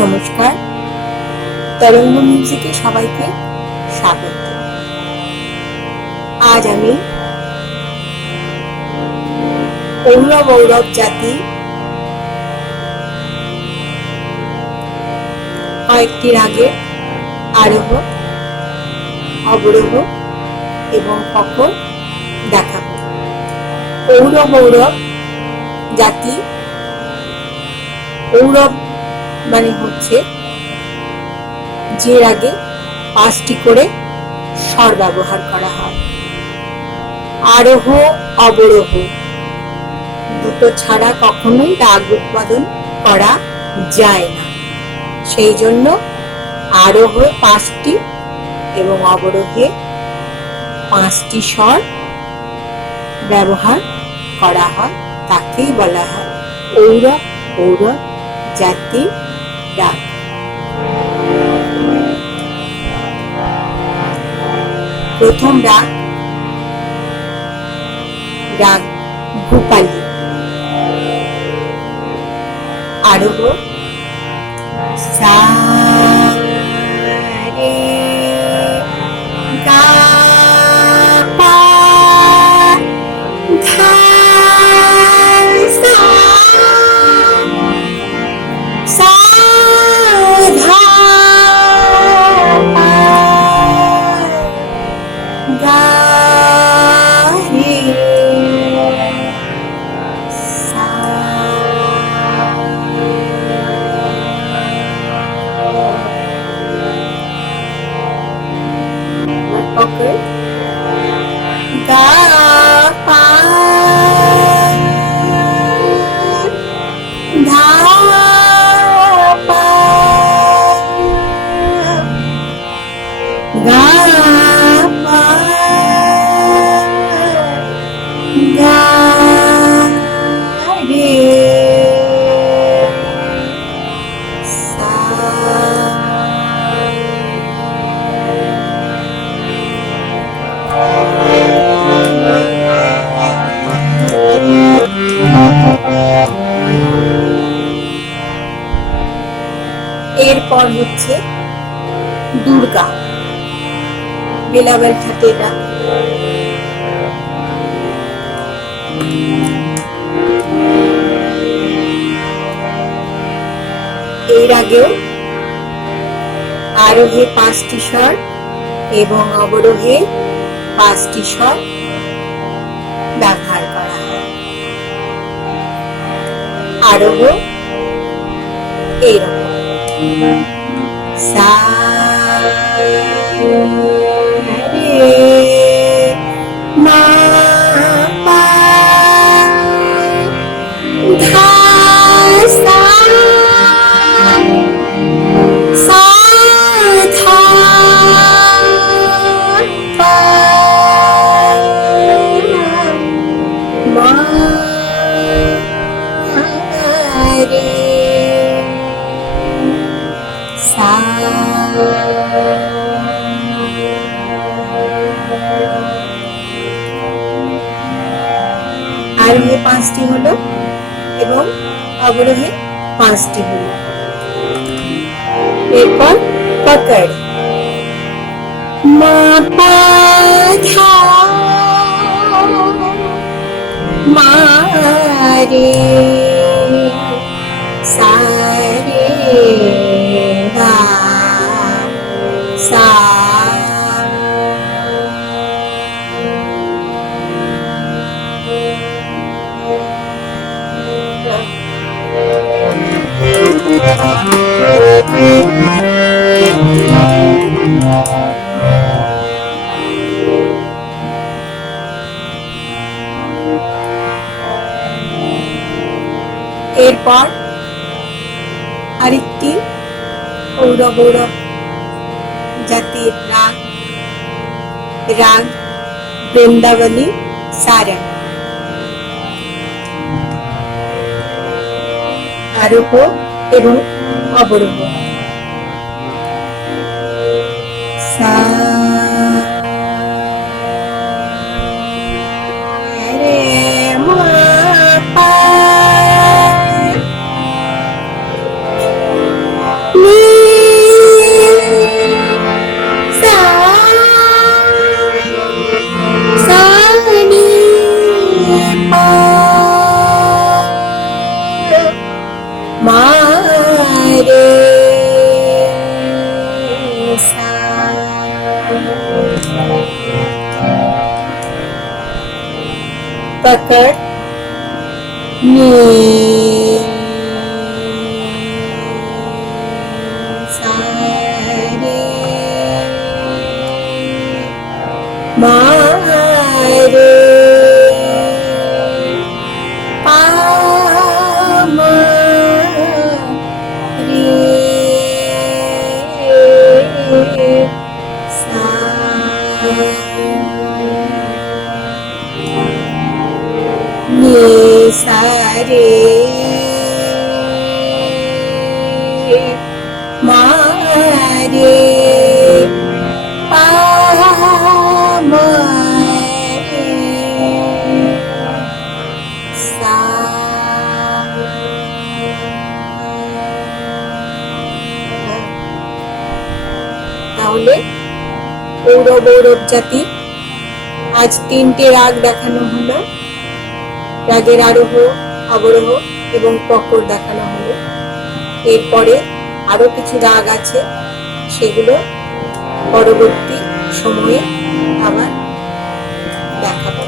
নমস্কার, তরঙ্গ মিউজিকে সবাইকে স্বাগত। আজ আমি ঔড়ব ঔড়ব জাতি কয়েকটি রাগের আরোহ, অবরোহ এবং পাকর দেখাবো। ঔড়ব ঔড়ব জাতি, ঔড়ব মানে হচ্ছে যে রাগে 5টি করে স্বর ব্যবহার করা হয়। আরোহ অবরোহ দুটো ছাড়া কখনোই রাগ উৎপাদন করা যায় না। সেই জন্য আরোহে 5টি এবং অবরোহে 5টি স্বর ব্যবহার করা হয়। তাকেই বলা হয় ঔড়ব ঔড়ব জাতির রাগ। প্রথম রাগ রাগ ভূপালী। আরোহ সা রে গা পা ধা সা সা ধা পা গা রে সা। Pakar ga pa dha pa ga pa ga re sa। এরপর হচ্ছে দুর্গা, বেলাবেল থাকে এটা। এর আগেও আরোহে 5টি স্বর এবং অবরোহে 5টি স্বর ব্যবহার করা হয়। আরোহ এইরকম সা রে মা পা ধা সা সা ধা পা মা রে সা। আরোহে 5টি হলো এবং অবরোহে 5টি হলো। এরপর পাকর মা পা ধা মা রে সা রে গা সা। এরপর আরেকটি ঔড়ব ঔড়ব জাতির রাগ, রাগ বৃন্দাবনী সারং। আরোহ এবং অবরোহ সা রে মা পা Pakar, ni, sa, re, ma, re, pa, ma, re, sa, ni, sa, re, ma, re, pa, ma, re, sa। তাহলে ঔড়ব ঔড়ব জাতির আজ 3টে রাগ দেখানো হলো। রাগের আরোহ, অবরোহ এবং পকর দেখানো হলো। এরপরে আরো কিছু রাগ আছে, সেগুলো পরবর্তী সময়ে আবার দেখাবো।